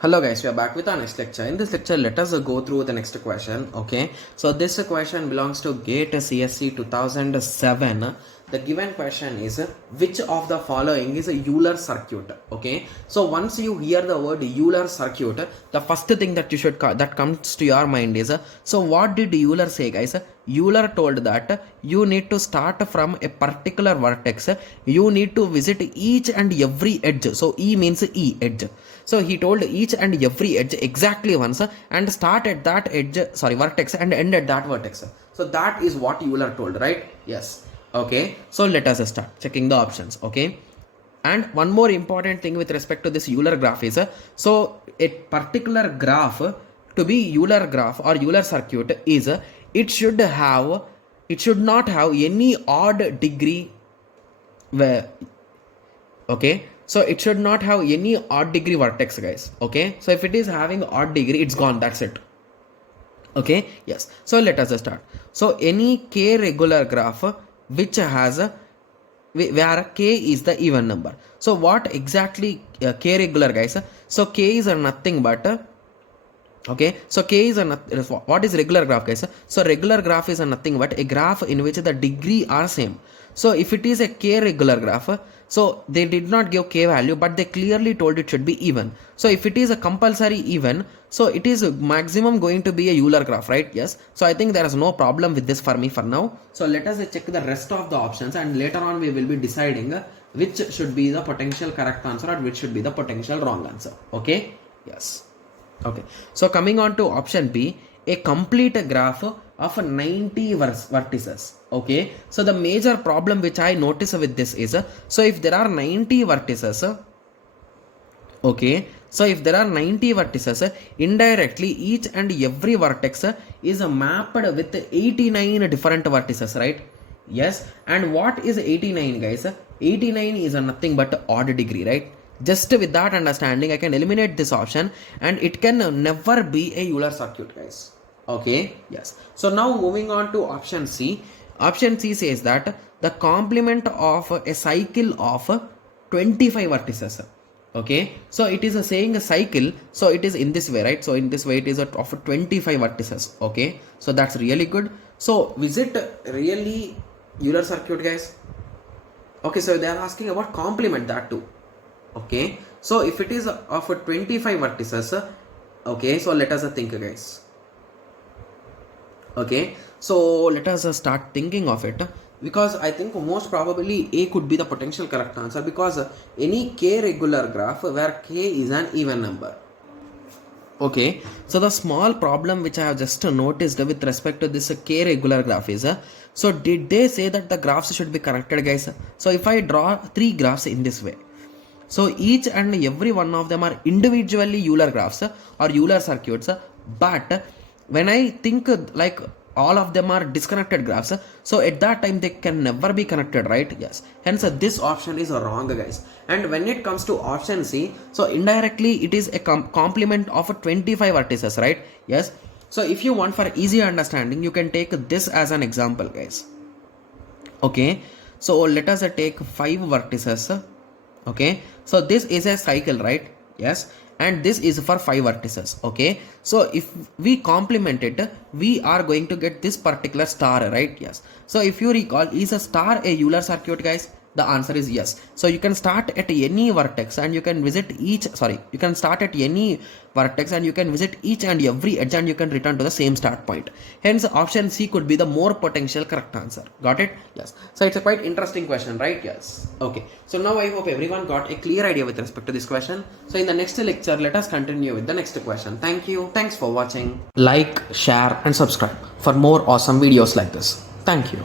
Hello guys, we are back with our next lecture. In this lecture, let us go through the next question. Okay, so this question belongs to GATE CSC 2007. The given question is which of the following is a Euler circuit? Okay, so once you hear the word Euler circuit, the first thing that you should that comes to your mind is so what did Euler say, guys? Euler told that you need to start from a particular vertex. You need to visit each and every edge. So E means E, edge. So he told each and every edge exactly once and start at that edge, vertex, and end at that vertex. So that is what Euler told, right? Yes. Okay. So let us start checking the options. Okay. And one more important thing with respect to this Euler graph is so a particular graph to be Euler graph or Euler circuit is it should not have any odd degree where, okay, so it should not have any odd degree vertex, guys. Okay, so if it is having odd degree, it's gone, that's it. Okay, yes, so let us start. So any k regular graph which has where k is the even number. So what exactly k regular, guys? So k is nothing but okay, so k is what is regular graph, guys? So regular graph is nothing but a graph in which the degree are same. So if it is a k regular graph, so they did not give k value, but they clearly told it should be even. So if it is a compulsory even, so it is maximum going to be a Euler graph, right? Yes. So I think there is no problem with this for me for now. So let us check the rest of the options, and later on we will be deciding which should be the potential correct answer or which should be the potential wrong answer. Okay. Yes. Okay, so coming on to option B, a complete graph of 90 vertices. Okay, so the major problem which I notice with this is so if there are 90 vertices, okay, so if there are 90 vertices, indirectly each and every vertex is mapped with 89 different vertices, right? Yes, and what is 89, guys? 89 is nothing but odd degree, right? Just with that understanding, I can eliminate this option and it can never be a Euler circuit, guys. Okay, yes. So now moving on to option C. Option C says that the complement of a cycle of 25 vertices. Okay, so it is saying a cycle, so it is in this way, right? So in this way it is of 25 vertices. Okay, so that's really good. So is it really Euler circuit, guys? Okay, so they are asking about complement that too. Okay, so if it is of 25 vertices, okay, so let us think, guys. Okay, so let us start thinking of it, because I think most probably A could be the potential correct answer, because any k regular graph where k is an even number. Okay, so the small problem which I have just noticed with respect to this k regular graph is so did they say that the graphs should be connected, guys? So if I draw 3 graphs in this way, so each and every one of them are individually Euler graphs or Euler circuits, but when I think like all of them are disconnected graphs, so at that time they can never be connected, right? Yes, hence this option is wrong, guys. And when it comes to option C, so indirectly it is a complement of 25 vertices, right? Yes, so if you want for easy understanding, you can take this as an example, guys. Okay, so let us take 5 vertices. Okay, so this is a cycle, right? Yes, and this is for 5 vertices. Okay, so if we complement it, we are going to get this particular star, right? Yes, so if you recall, is a star a Euler circuit, guys? The answer is yes. So you can start at any vertex and you can visit each, you can start at any vertex and you can visit each and every edge and you can return to the same start point. Hence option C could be the more potential correct answer. Got it? Yes. So it's a quite interesting question, right? Yes. Okay. So now I hope everyone got a clear idea with respect to this question. So in the next lecture, let us continue with the next question. Thank you. Thanks for watching. Like, share and subscribe for more awesome videos like this. Thank you.